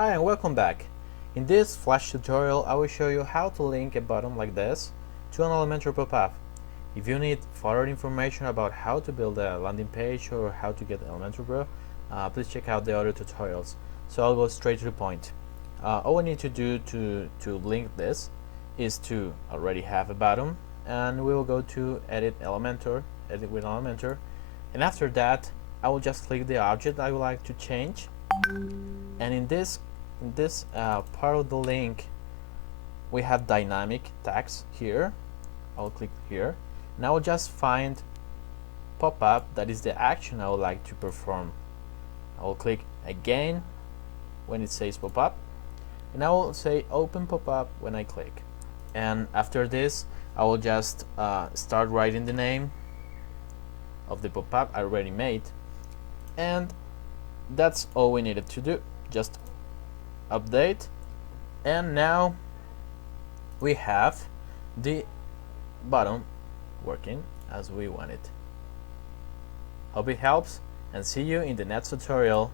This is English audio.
Hi and welcome back. In this flash tutorial I will show you how to link a button like this to an Elementor pop-up. If you need further information about how to build a landing page or how to get Elementor Pro, please check out the other tutorials. So I'll go straight to the point. All we need to do to link this is to already have a button, and we will go to edit with Elementor, and after that I will just click the object I would like to change. And in this part of the link we have dynamic tags here. I'll click here and I will just find pop-up, that is the action I would like to perform. I will click again when it says pop-up, and I will say open pop-up when I click. And after this I will just start writing the name of the pop-up I already made, and that's all we needed to do. Just update, and now we have the button working as we want it. Hope it helps, and see you in the next tutorial.